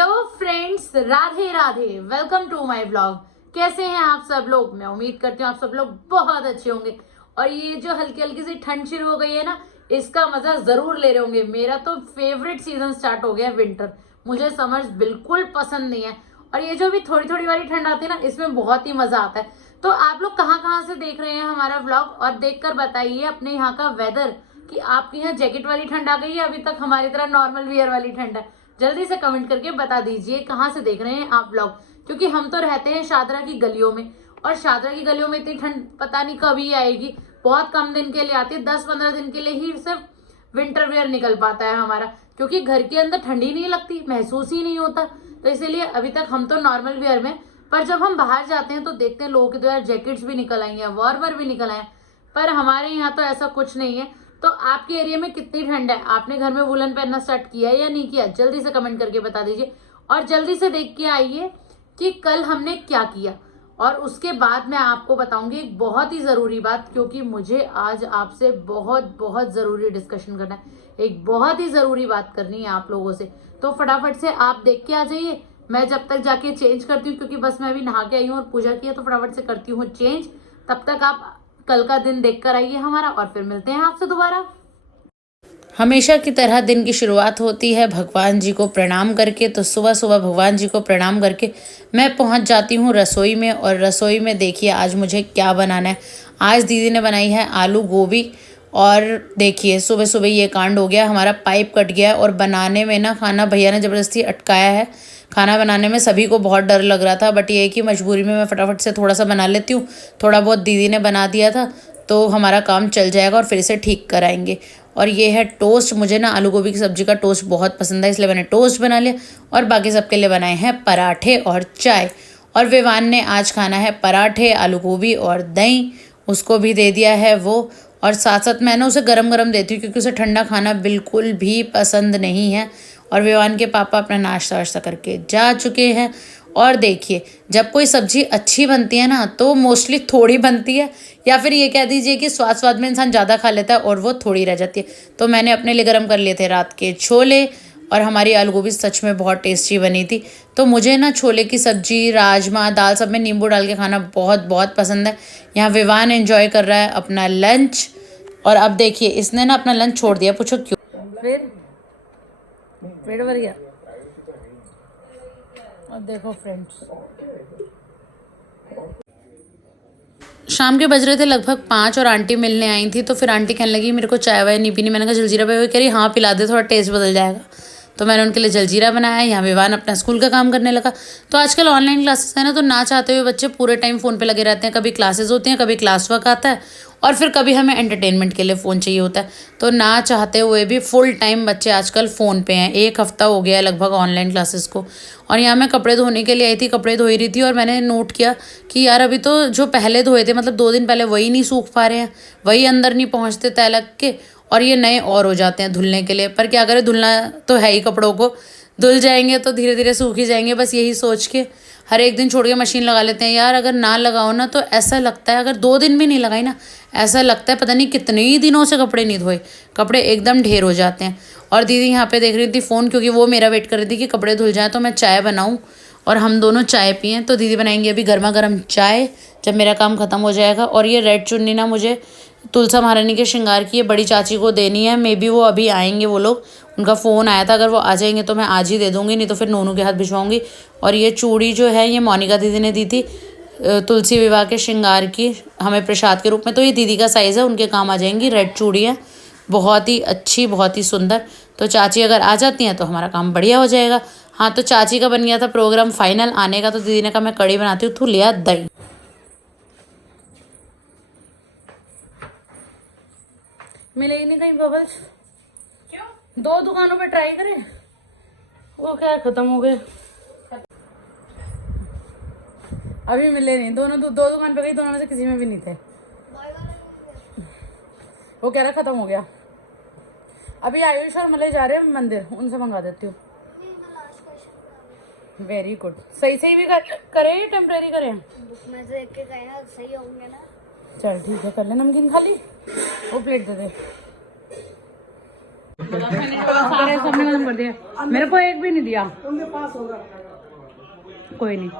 Hello friends, Radhe Radhe. Welcome to my blog. कैसे हैं आप सब लोग? मैं उम्मीद करती हूँ आप सब लोग बहुत अच्छे होंगे। और ये जो हल्की हल्की सी ठंड शुरू हो गई है ना, इसका मजा जरूर ले रहे होंगे। मेरा तो फेवरेट सीजन स्टार्ट हो गया है, विंटर। मुझे समर्स बिल्कुल पसंद नहीं है। और ये जो भी थोड़ी थोड़ी वाली ठंड आती है ना, इसमें बहुत ही मजा आता है। तो आप लोग कहाँ कहाँ से देख रहे हैं हमारा व्लॉग, और देखकर बताइए अपने यहाँ का वेदर कि आपके यहाँ जैकेट वाली ठंड आ गई है, अभी तक हमारी तरह नॉर्मल वियर वाली ठंड है। जल्दी से कमेंट करके बता दीजिए कहाँ से देख रहे हैं आप व्लॉग। क्योंकि हम तो रहते हैं शादरा की गलियों में, और शादरा की गलियों में इतनी ठंड पता नहीं कभी आएगी। बहुत कम दिन के लिए आती है, 10-15 दिन के लिए ही सिर्फ विंटर वेयर निकल पाता है हमारा। क्योंकि घर के अंदर ठंडी नहीं लगती, महसूस ही नहीं होता। तो इसीलिए अभी तक हम तो नॉर्मल वेयर में। पर जब हम बाहर जाते हैं तो देखते हैं लोगों के तो यार जैकेट्स भी निकल आई हैं, वॉर्मर भी निकल आए। पर हमारे यहाँ तो ऐसा कुछ नहीं है। तो आपके एरिया में कितनी ठंड है? आपने घर में वुलन पहनना स्टार्ट किया है या नहीं किया? जल्दी से कमेंट करके बता दीजिए। और जल्दी से देख के आइए कि कल हमने क्या किया। और उसके बाद मैं आपको बताऊंगी एक बहुत ही जरूरी बात, क्योंकि मुझे आज आपसे बहुत बहुत जरूरी डिस्कशन करना है। एक बहुत ही जरूरी बात करनी है आप लोगों से। तो फटाफट से आप देख के आ जाइए। मैं जब तक जाके चेंज करती हूँ, क्योंकि बस मैं अभी नहा के आई हूँ और पूजा की है, तो फटाफट से करती हूँ चेंज। तब तक आप कल का दिन देख कर आइए हमारा, और फिर मिलते हैं आपसे दोबारा। हमेशा की तरह दिन की शुरुआत होती है भगवान जी को प्रणाम करके। तो सुबह सुबह भगवान जी को प्रणाम करके मैं पहुंच जाती हूं रसोई में। और रसोई में देखिए आज मुझे क्या बनाना है। आज दीदी ने बनाई है आलू गोभी। और देखिए सुबह सुबह ये कांड हो गया, हमारा पाइप कट गया। और बनाने में ना खाना भैया ने ज़बरदस्ती अटकाया है। खाना बनाने में सभी को बहुत डर लग रहा था, बट ये है कि मजबूरी में मैं फटाफट से थोड़ा सा बना लेती हूँ। थोड़ा बहुत दीदी ने बना दिया था तो हमारा काम चल जाएगा और फिर इसे ठीक कराएंगे। और ये है टोस्ट। मुझे ना आलू गोभी की सब्ज़ी का टोस्ट बहुत पसंद है, इसलिए मैंने टोस्ट बना लिया। और बाकी सबके लिए बनाए हैं पराठे और चाय। और विवान ने आज खाना है पराठे, आलू गोभी और दही, उसको भी दे दिया है वो। और साथ साथ मैं ना उसे गरम गरम देती हूँ, क्योंकि उसे ठंडा खाना बिल्कुल भी पसंद नहीं है। और विवान के पापा अपना नाश्ता वाश्ता करके जा चुके हैं। और देखिए जब कोई सब्जी अच्छी बनती है ना, तो मोस्टली थोड़ी बनती है, या फिर ये कह दीजिए कि स्वाद स्वाद में इंसान ज़्यादा खा लेता है और वो थोड़ी रह जाती है। तो मैंने अपने लिए गर्म कर लिए थे रात के छोले। और हमारी आलू गोभी सच में बहुत टेस्टी बनी थी। तो मुझे ना छोले की सब्जी, राजमा, दाल सब में नींबू डाल के खाना बहुत बहुत पसंद है। यहाँ विवान एंजॉय कर रहा है अपना लंच। और अब देखिए इसने ना अपना लंच छोड़ दिया, पूछो क्यों? फिर पेट भर गया। और देखो फ्रेंड्स, शाम के बज रहे थे लगभग 5 और आंटी मिलने आई थी। तो फिर आंटी कहने लगी मेरे को चाय वाय नहीं पीनी। मैंने कहा जलजीरा पियो? कह रही हाँ पिला दे, थोड़ा टेस्ट बदल जाएगा। तो मैंने उनके लिए जलजीरा बनाया। यहाँ विवान अपना स्कूल का काम करने लगा। तो आजकल ऑनलाइन क्लासेस है ना, तो ना चाहते हुए बच्चे पूरे टाइम फ़ोन पे लगे रहते हैं। कभी क्लासेस होती हैं, कभी क्लास वर्क आता है, और फिर कभी हमें एंटरटेनमेंट के लिए फ़ोन चाहिए होता है। तो ना चाहते हुए भी फुल टाइम बच्चे आजकल फ़ोन पे हैं। 1 हफ्ता हो गया है लगभग ऑनलाइन क्लासेस को। और यहाँ मैं कपड़े धोने के लिए आई थी, कपड़े धो ही रही थी, और मैंने नोट किया कि यार अभी तो जो पहले धोए थे, मतलब 2 दिन पहले, वही नहीं सूख पा रहे हैं, वही अंदर नहीं पहुँचते तह लग के, और ये नए और हो जाते हैं धुलने के लिए। पर क्या करें, धुलना तो है ही कपड़ों को, धुल जाएंगे तो धीरे धीरे सूख ही जाएंगे। बस यही सोच के हर एक दिन छोड़ के मशीन लगा लेते हैं। यार अगर ना लगाओ ना तो ऐसा लगता है, अगर 2 दिन भी नहीं लगाई ना, ऐसा लगता है पता नहीं कितने ही दिनों से कपड़े नहीं धोए, कपड़े एकदम ढेर हो जाते हैं। और दीदी यहाँ पे देख रही थी फ़ोन, क्योंकि वो मेरा वेट कर रही थी कि कपड़े धुल जाए तो मैं चाय बनाऊँ और हम दोनों चाय पिएँ। तो दीदी बनाएंगी अभी गर्मा गर्म चाय जब मेरा काम ख़त्म हो जाएगा। और ये रेड चुन्नी ना मुझे तुलसा महारानी के श्रृंगार की, ये बड़ी चाची को देनी है। मे बी वो अभी आएंगे वो लोग, उनका फ़ोन आया था। अगर वो आ जाएंगे तो मैं आज ही दे दूँगी, नहीं तो फिर नोनू के हाथ भिजवाऊँगी। और ये चूड़ी जो है ये मोनिका दीदी ने दी थी तुलसी विवाह के श्रृंगार की, हमें प्रसाद के रूप में। तो ये दीदी का साइज़ है, उनके काम आ जाएंगी। रेड चूड़ी है, बहुत ही अच्छी, बहुत ही सुंदर। तो चाची अगर आ जाती हैं तो हमारा काम बढ़िया हो जाएगा। हाँ, तो चाची का बन गया था प्रोग्राम फाइनल आने का। तो दीदी ने कहा मैं कड़ी बनाती हूँ, तू ले आ दही। मिलेगी नहीं कहीं बबल्स? क्यों? 2 दुकानों पे ट्राई करें, वो क्या खत्म हो गए, अभी मिले नहीं। दो दुकान पे गई, दोनों में से किसी में भी नहीं थे। वो कह रहा खत्म हो गया। अभी आयुष और मले जा रहे हैं मंदिर, उनसे मंगा देती हूँ। Very good. सही सही भी करें या टेम्परेरी करें? मैं तो एक के कहना सही होंगे ना। चल ठीक है, कर ले नमकीन खाली, वो प्लेट दे दे। सारे सबने खत्म कर दिया, मेरे को एक भी नहीं दिया। कोई नहीं,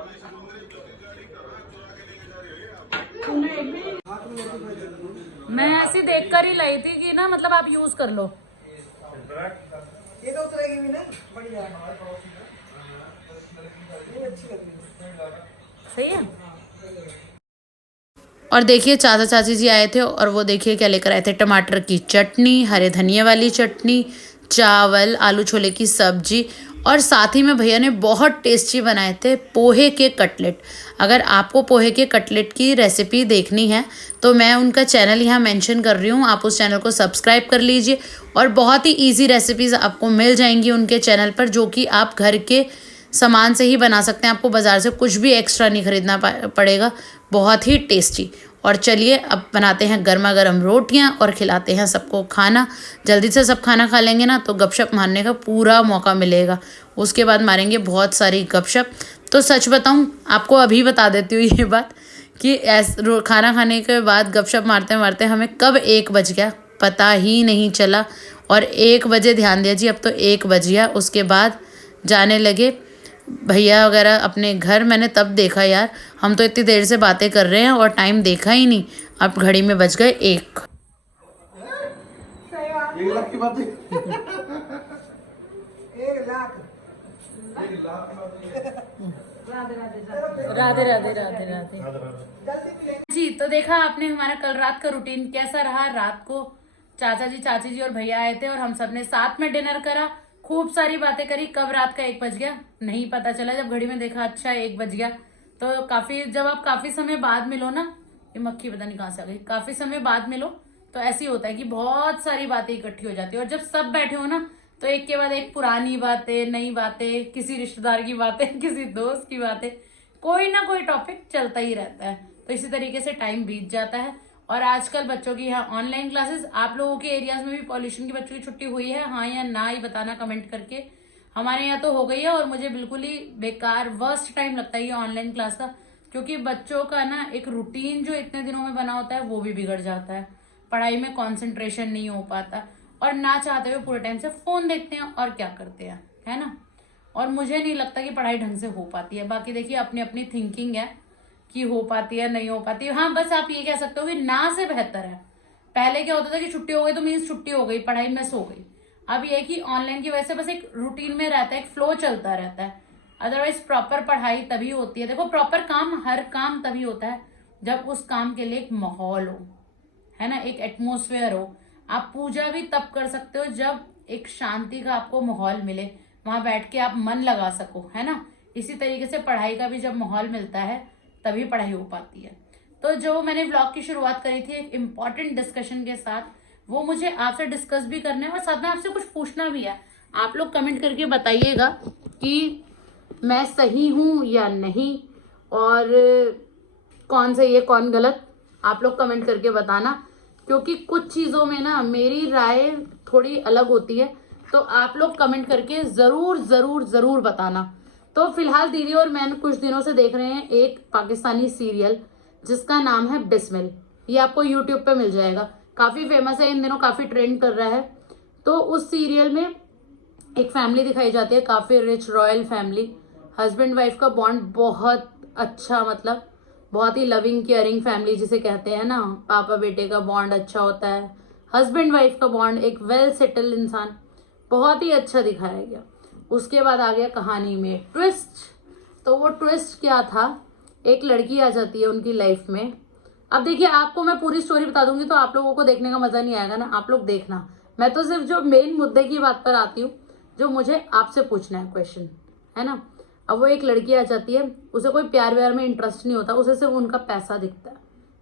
मैं ऐसी देखकर ही लाई थी कि ना, मतलब आप यूज कर लो। ये तो उतरेगी भी नहीं, बढ़िया ये अच्छी लग रही है। सही है। और देखिए चाचा चाची जी आए थे और वो देखिए क्या लेकर आए थे, टमाटर की चटनी, हरे धनिया वाली चटनी, चावल, आलू छोले की सब्जी और साथ ही में भैया ने बहुत टेस्टी बनाए थे पोहे के कटलेट। अगर आपको पोहे के कटलेट की रेसिपी देखनी है तो मैं उनका चैनल यहाँ मेंशन कर रही हूँ, आप उस चैनल को सब्सक्राइब कर लीजिए और बहुत ही इजी रेसिपीज़ आपको मिल जाएंगी उनके चैनल पर, जो कि आप घर के सामान से ही बना सकते हैं, आपको बाज़ार से कुछ भी एक्स्ट्रा नहीं खरीदना पड़ेगा। बहुत ही टेस्टी। और चलिए अब बनाते हैं गर्मा गर्म रोटियां और खिलाते हैं सबको खाना। जल्दी से सब खाना खा लेंगे ना तो गपशप मारने का पूरा मौका मिलेगा, उसके बाद मारेंगे बहुत सारी गपशप। तो सच बताऊं आपको, अभी बता देती हूँ ये बात कि खाना खाने के बाद गपशप मारते मारते हमें कब 1 बज गया पता ही नहीं चला। और 1 बजे ध्यान दिया जी, अब तो 1 बज गया। उसके बाद जाने लगे भैया वगैरह अपने घर। मैंने तब देखा यार, हम तो इतनी देर से बातें कर रहे हैं और टाइम देखा ही नहीं, अब घड़ी में बज गए 1। 1 लाख की बात है। 1 लाख। राधे राधे राधे राधे जी। तो देखा आपने हमारा कल रात का रूटीन कैसा रहा। रात को चाचा जी, चाची जी और भैया आए थे और हम सब ने साथ में डिनर करा, खूब सारी बातें करी। कब रात का 1 बज गया नहीं पता चला, जब घड़ी में देखा अच्छा 1 बज गया। तो जब आप काफी समय बाद मिलो ना, ये मक्खी पता नहीं कहाँ से आ गई, काफी समय बाद मिलो तो ऐसे ही होता है कि बहुत सारी बातें इकट्ठी हो जाती है। और जब सब बैठे हो ना तो एक के बाद एक पुरानी बातें, नई बातें, किसी रिश्तेदार की बातें, किसी दोस्त की बातें, कोई ना कोई टॉपिक चलता ही रहता है। तो इसी तरीके से टाइम बीत जाता है। और आजकल बच्चों की यहाँ ऑनलाइन क्लासेस, आप लोगों के एरियाज में भी पॉल्यूशन की बच्चों की छुट्टी हुई है हाँ या ना, ही बताना कमेंट करके। हमारे यहाँ तो हो गई है और मुझे बिल्कुल ही बेकार वर्स्ट टाइम लगता है ये ऑनलाइन क्लास का, क्योंकि बच्चों का ना एक रूटीन जो इतने दिनों में बना होता है वो भी बिगड़ जाता है, पढ़ाई में कॉन्सेंट्रेशन नहीं हो पाता और ना चाहते हुए पूरे टाइम से फोन देखते हैं और क्या करते हैं, है ना। और मुझे नहीं लगता कि पढ़ाई ढंग से हो पाती है। बाकी देखिए अपनी अपनी थिंकिंग है कि हो पाती है नहीं हो पाती है। हाँ बस आप ये कह सकते हो कि ना से बेहतर है। पहले क्या होता था कि छुट्टी हो गई तो मीन्स छुट्टी हो गई, पढ़ाई मिस हो गई। अब ये कि ऑनलाइन की वजह से बस एक रूटीन में रहता है, एक फ्लो चलता रहता है। अदरवाइज प्रॉपर पढ़ाई तभी होती है, देखो प्रॉपर काम, हर काम तभी होता है जब उस काम के लिए एक माहौल हो, है ना, एक एटमोसफेयर हो। आप पूजा भी तब कर सकते हो जब एक शांति का आपको माहौल मिले, वहां बैठ के आप मन लगा सको, है ना। इसी तरीके से पढ़ाई का भी जब माहौल मिलता है तभी पढ़ाई हो पाती है। तो जो मैंने ब्लॉग की शुरुआत करी थी एक इम्पॉर्टेंट डिस्कशन के साथ, वो मुझे आपसे डिस्कस भी करना है और साथ में आपसे कुछ पूछना भी है। आप लोग कमेंट करके बताइएगा कि मैं सही हूं या नहीं और कौन सही है कौन गलत, आप लोग कमेंट करके बताना। क्योंकि कुछ चीज़ों में ना मेरी राय थोड़ी अलग होती है, तो आप लोग कमेंट करके ज़रूर ज़रूर ज़रूर बताना। तो फिलहाल दीदी और मैं कुछ दिनों से देख रहे हैं एक पाकिस्तानी सीरियल जिसका नाम है बिस्मिल। ये आपको यूट्यूब पे मिल जाएगा, काफ़ी फेमस है इन दिनों, काफ़ी ट्रेंड कर रहा है। तो उस सीरियल में एक फैमिली दिखाई जाती है, काफ़ी rich royal family, husband wife का बॉन्ड बहुत अच्छा, मतलब बहुत ही लविंग केयरिंग फैमिली जिसे कहते हैं ना, पापा बेटे का बॉन्ड अच्छा होता है, हस्बैंड वाइफ का बॉन्ड, एक वेल सेटल्ड इंसान, बहुत ही अच्छा दिखाया गया। उसके बाद आ गया कहानी में ट्विस्ट। तो वो ट्विस्ट क्या था, एक लड़की आ जाती है उनकी लाइफ में। अब देखिए आपको मैं पूरी स्टोरी बता दूंगी तो आप लोगों को देखने का मजा नहीं आएगा ना, आप लोग देखना। मैं तो सिर्फ जो मेन मुद्दे की बात पर आती हूँ, जो मुझे आपसे पूछना है क्वेश्चन, है ना। अब वो एक लड़की आ जाती है, उसे कोई प्यार व्यार में इंटरेस्ट नहीं होता, उसे सिर्फ उनका पैसा दिखता है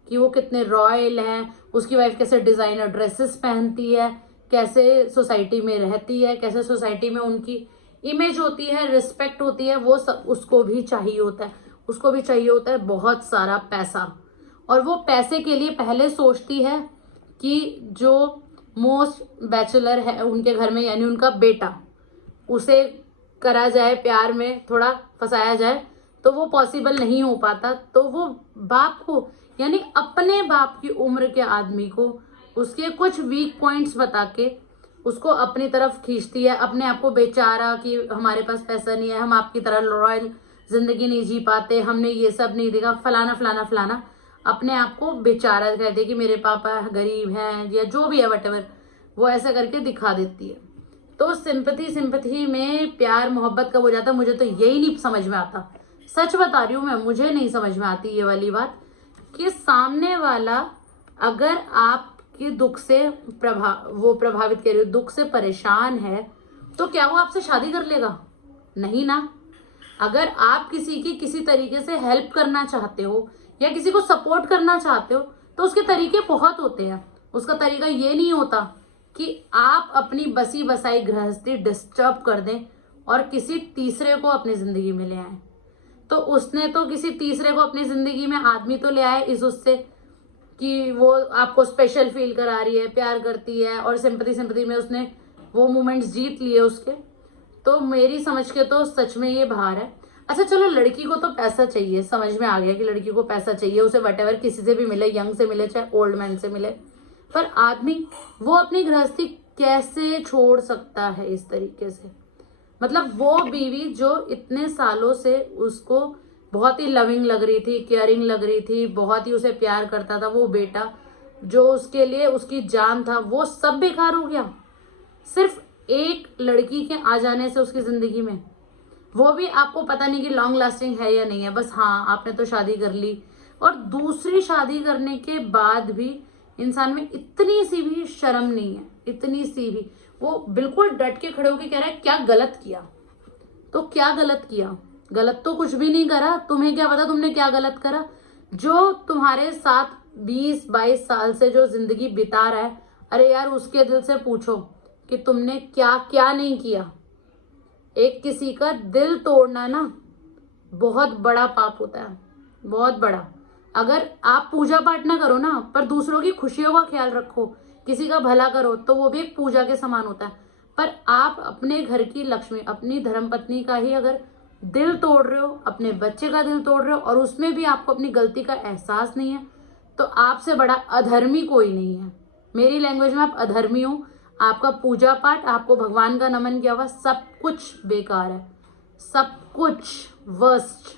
कि वो कितने रॉयल हैं, उसकी वाइफ कैसे डिजाइनर ड्रेसेस पहनती है, कैसे सोसाइटी में रहती है, कैसे सोसाइटी में उनकी इमेज होती है, रिस्पेक्ट होती है, वो सब उसको भी चाहिए होता है। उसको भी चाहिए होता है बहुत सारा पैसा, और वो पैसे के लिए पहले सोचती है कि जो मोस्ट बैचलर है उनके घर में, यानी उनका बेटा, उसे करा जाए, प्यार में थोड़ा फंसाया जाए, तो वो पॉसिबल नहीं हो पाता। तो वो बाप को, यानी अपने बाप की उम्र के आदमी को उसके कुछ वीक पॉइंट्स बता के उसको अपनी तरफ खींचती है, अपने आप को बेचारा कि हमारे पास पैसा नहीं है, हम आपकी तरह रॉयल जिंदगी नहीं जी पाते, हमने ये सब नहीं देखा, फलाना फलाना फलाना, अपने आप को बेचारा कहती है कि मेरे पापा गरीब हैं या जो भी है वटेवर, वो ऐसा करके दिखा देती है। तो सिंपथी में प्यार मोहब्बत कब हो जाता है, मुझे तो यही नहीं समझ में आता। सच बता रही हूँ मैं, मुझे नहीं समझ में आती ये वाली बात कि सामने वाला अगर आपके दुख से प्रभावित कर रही हो, दुख से परेशान है, तो क्या वो आपसे शादी कर लेगा? नहीं ना। अगर आप किसी की किसी तरीके से हेल्प करना चाहते हो या किसी को सपोर्ट करना चाहते हो तो उसके तरीके बहुत होते हैं। उसका तरीका ये नहीं होता कि आप अपनी बसी बसाई गृहस्थी डिस्टर्ब कर दें और किसी तीसरे को अपनी जिंदगी में ले आए। तो उसने तो किसी तीसरे को अपनी जिंदगी में आदमी तो ले आए इस उससे कि वो आपको स्पेशल फील करा रही है, प्यार करती है और सिंपथी में उसने वो मोमेंट्स जीत लिए उसके। तो मेरी समझ के तो सच में ये बाहर है। अच्छा चलो, लड़की को तो पैसा चाहिए, समझ में आ गया कि लड़की को पैसा चाहिए, उसे वटेवर किसी से भी मिले, यंग से मिले चाहे ओल्ड मैन से मिले, पर आदमी वो अपनी गृहस्थी कैसे छोड़ सकता है इस तरीके से? मतलब वो बीवी जो इतने सालों से उसको बहुत ही लविंग लग रही थी, केयरिंग लग रही थी, बहुत ही उसे प्यार करता था, वो बेटा जो उसके लिए उसकी जान था, वो सब बेकार हो गया सिर्फ एक लड़की के आ जाने से उसकी जिंदगी में। वो भी आपको पता नहीं कि लॉन्ग लास्टिंग है या नहीं है, बस हाँ आपने तो शादी कर ली, और दूसरी शादी करने के बाद भी इंसान में इतनी सी भी शर्म नहीं है, इतनी सी भी। वो बिल्कुल डट के खड़े होके कह रहा है क्या गलत किया? तो क्या गलत किया? गलत तो कुछ भी नहीं करा। तुम्हें क्या पता तुमने क्या गलत करा? जो तुम्हारे साथ 20-22 साल से जो जिंदगी बिता रहा है, अरे यार उसके दिल से पूछो कि तुमने क्या क्या नहीं किया। एक किसी का दिल तोड़ना ना बहुत बड़ा पाप होता है, बहुत बड़ा। अगर आप पूजा पाठ ना करो ना, पर दूसरों की खुशियों का ख्याल रखो, किसी का भला करो, तो वो भी एक पूजा के समान होता है। पर आप अपने घर की लक्ष्मी, अपनी धर्मपत्नी का ही अगर दिल तोड़ रहे हो, अपने बच्चे का दिल तोड़ रहे हो, और उसमें भी आपको अपनी गलती का एहसास नहीं है, तो आपसे बड़ा अधर्मी कोई नहीं है। मेरी लैंग्वेज में आप अधर्मी हो। आपका पूजा पाठ, आपको भगवान का नमन किया हुआ, सब कुछ बेकार है, सब कुछ वर्स्ट,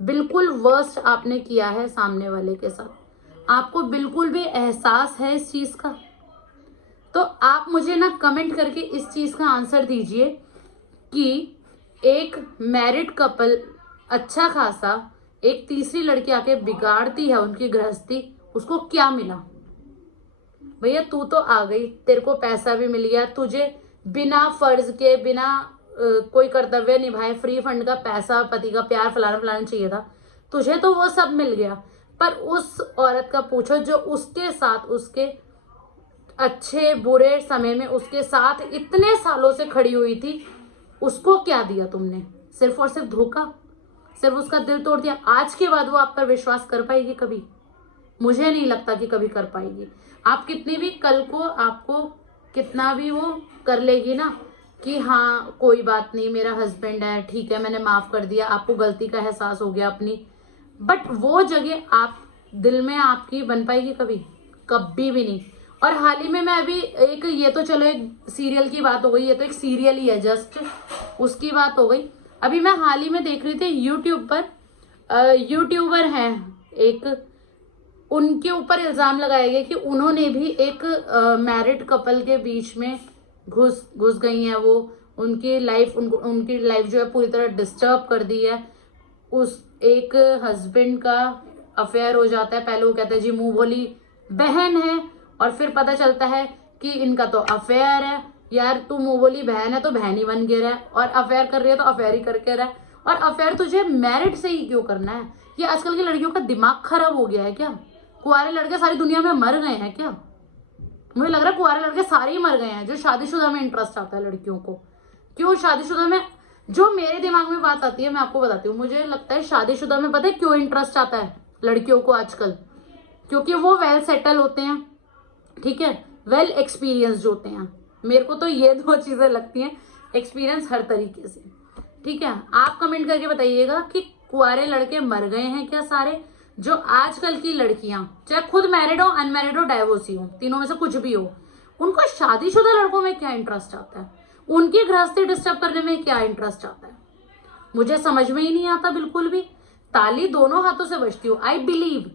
बिल्कुल वर्स्ट आपने किया है सामने वाले के साथ। आपको बिल्कुल भी एहसास है इस चीज का? तो आप मुझे ना कमेंट करके इस चीज का आंसर दीजिए कि एक मैरिड कपल अच्छा खासा एक तीसरी लड़की आके बिगाड़ती है उनकी गृहस्थी, उसको क्या मिला? भैया तू तो आ गई, तेरे को पैसा भी मिल गया, तुझे बिना फर्ज के, बिना कोई कर्तव्य निभाए फ्री फंड का पैसा, पति का प्यार, फलाना फलाना चाहिए था, तुझे तो वो सब मिल गया। पर उस औरत का पूछो जो उसके साथ, उसके अच्छे बुरे समय में उसके साथ इतने सालों से खड़ी हुई थी, उसको क्या दिया तुमने? सिर्फ और सिर्फ धोखा, सिर्फ उसका दिल तोड़ दिया। आज के बाद वो आप पर विश्वास कर पाएगी कभी? मुझे नहीं लगता कि कभी कर पाएगी। आप कितनी भी कल को आपको कितना भी वो कर लेगी ना कि हाँ कोई बात नहीं, मेरा हस्बैंड है, ठीक है, मैंने माफ कर दिया, आपको गलती का एहसास हो गया अपनी, बट वो जगह आप दिल में आपकी बन पाएगी कभी? कभी भी नहीं। और हाल ही में मैं अभी एक, ये तो चलो एक सीरियल की बात हो गई, ये तो एक सीरियल ही है जस्ट, उसकी बात हो गई। अभी मैं हाल ही में देख रही थी यूट्यूब पर, यूट्यूबर हैं एक, उनके ऊपर इल्जाम लगाया गया कि उन्होंने भी एक मैरिड कपल के बीच में घुस गई हैं, वो उनकी लाइफ जो है पूरी तरह डिस्टर्ब कर दी है। उस एक हस्बैंड का अफेयर हो जाता है, पहले वो कहता है जी मुंह बोली बहन है, और फिर पता चलता है कि इनका तो अफेयर है। यार तू मुंह बोली बहन है तो बहन ही बन गया है, और अफेयर कर रही है तो अफेयर ही करके रहा है। और अफेयर तुझे मैरिड से ही क्यों करना है? ये आजकल की लड़कियों का दिमाग खराब हो गया है क्या? कुंवारे लड़के सारी दुनिया में मर गए हैं क्या? मुझे लग रहा है कुंवारे लड़के सारे ही मर गए हैं। जो शादीशुदा में इंटरेस्ट आता है लड़कियों को, क्यों शादीशुदा में, जो मेरे दिमाग में बात आती है मैं आपको बताती हूँ, मुझे लगता है शादीशुदा में पता है क्यों इंटरेस्ट आता है लड़कियों को आजकल? क्योंकि वो वेल सेटल होते हैं, ठीक है, वेल एक्सपीरियंस्ड होते हैं। मेरे को तो ये दो चीजें लगती हैं, एक्सपीरियंस हर तरीके से, ठीक है। आप कमेंट करके बताइएगा कि कुंवारे लड़के मर गए हैं क्या सारे? जो आजकल की लड़कियां, चाहे खुद मैरिड हो, अनमैरिड हो, डाइवोर्सी हो, तीनों में से कुछ भी हो, उनको शादीशुदा लड़कों में क्या इंटरेस्ट आता है, उनकी गृहस्थी डिस्टर्ब करने में क्या इंटरेस्ट आता है, मुझे समझ में ही नहीं आता बिल्कुल भी। ताली दोनों हाथों से बजती हो, आई बिलीव,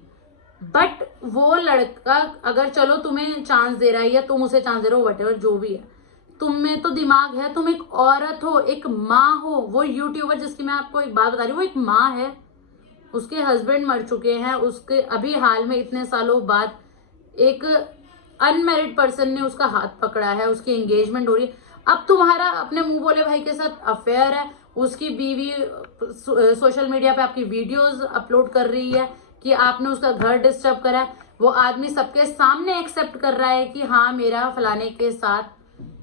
बट वो लड़का अगर चलो तुम्हें चांस दे रहा है या तुम उसे चांस दे रहे हो, वटेवर जो भी है, तुम में तो दिमाग है, तुम एक औरत हो, एक माँ हो। वो यूट्यूबर जिसकी मैं आपको एक बात बता रही हूँ, वो एक माँ है, उसके हस्बैंड मर चुके हैं, उसके अभी हाल में इतने सालों बाद एक अनमैरिड पर्सन ने उसका हाथ पकड़ा है, उसकी एंगेजमेंट हो रही है। अब तुम्हारा अपने मुंह बोले भाई के साथ अफेयर है, उसकी बीवी सोशल मीडिया पे आपकी वीडियोस अपलोड कर रही है कि आपने उसका घर डिस्टर्ब करा है। वो आदमी सबके सामने एक्सेप्ट कर रहा है कि हाँ मेरा फलाने के साथ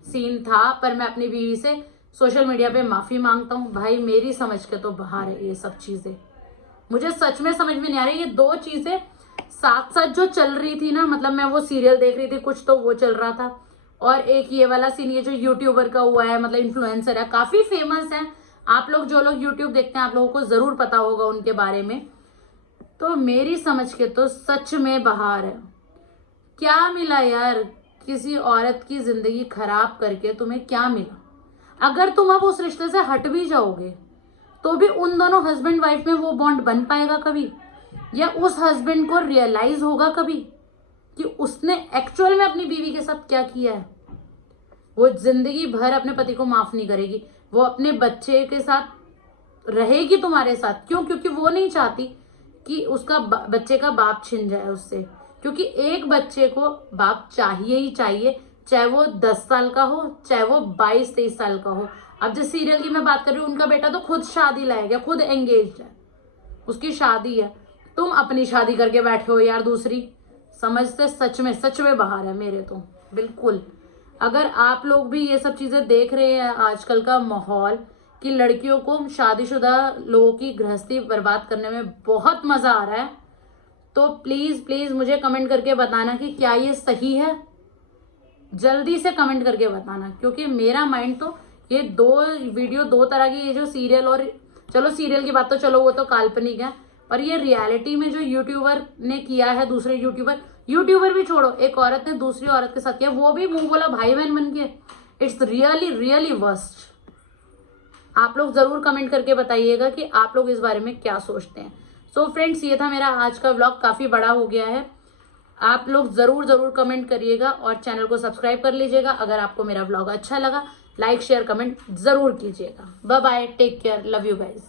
सीन था, पर मैं अपनी बीवी से सोशल मीडिया पे माफी मांगता हूँ। भाई मेरी समझ के तो बाहर है ये सब चीजें, मुझे सच में समझ में नहीं आ रही। ये दो चीजें साथ साथ जो चल रही थी ना, मतलब मैं वो सीरियल देख रही थी कुछ, तो वो चल रहा था, और एक ये वाला सीन, ये जो यूट्यूबर का हुआ है, मतलब इन्फ्लुएंसर है, काफी फेमस है। आप लोग जो लोग यूट्यूब देखते हैं, आप लोगों को जरूर पता होगा उनके बारे में। तो मेरी समझ के तो सच में बाहर है। क्या मिला यार, किसी औरत की जिंदगी खराब करके तुम्हें क्या मिला? अगर तुम अब उस रिश्ते से हट भी जाओगे तो भी उन दोनों हस्बैंड वाइफ में वो बॉन्ड बन पाएगा कभी? या उस हस्बैंड को रियलाइज होगा कभी कि उसने एक्चुअल में अपनी बीवी के साथ क्या किया है? वो जिंदगी भर अपने पति को माफ नहीं करेगी, वो अपने बच्चे के साथ रहेगी तुम्हारे साथ। क्यों? क्योंकि वो नहीं चाहती कि उसका बच्चे का बाप छिन जाए उससे, क्योंकि एक बच्चे को बाप चाहिए ही चाहिए, चाहे वो 10 साल का हो, चाहे वो 22-23 साल का हो। अब जिस सीरियल की मैं बात कर रही हूँ, उनका बेटा तो खुद शादी लाएगा, खुद एंगेज है, उसकी शादी है। तुम अपनी शादी करके बैठे हो यार दूसरी। समझ से सच में बाहर है मेरे तो बिल्कुल। अगर आप लोग भी ये सब चीजें देख रहे हैं, आजकल का माहौल कि लड़कियों को शादीशुदा लोगों की गृहस्थी बर्बाद करने में बहुत मजा आ रहा है, तो प्लीज प्लीज मुझे कमेंट करके बताना कि क्या ये सही है। जल्दी से कमेंट करके बताना, क्योंकि मेरा माइंड तो ये दो वीडियो, दो तरह की, ये जो सीरियल, और चलो सीरियल की बात तो चलो वो तो काल्पनिक है, पर ये रियलिटी में जो यूट्यूबर ने किया है, दूसरे यूट्यूबर भी छोड़ो, एक औरत ने दूसरी औरत के साथ किया, वो भी मुंह बोला भाई बहन बन के। It's really worst. आप लोग जरूर कमेंट करके बताइएगा कि आप लोग इस बारे में क्या सोचते हैं। सो फ्रेंड्स, ये था मेरा आज का व्लॉग, काफी बड़ा हो गया है। आप लोग जरूर कमेंट करिएगा और चैनल को सब्सक्राइब कर लीजिएगा। अगर आपको मेरा व्लॉग अच्छा लगा, लाइक शेयर कमेंट जरूर कीजिएगा। Bye bye, take care, love you guys.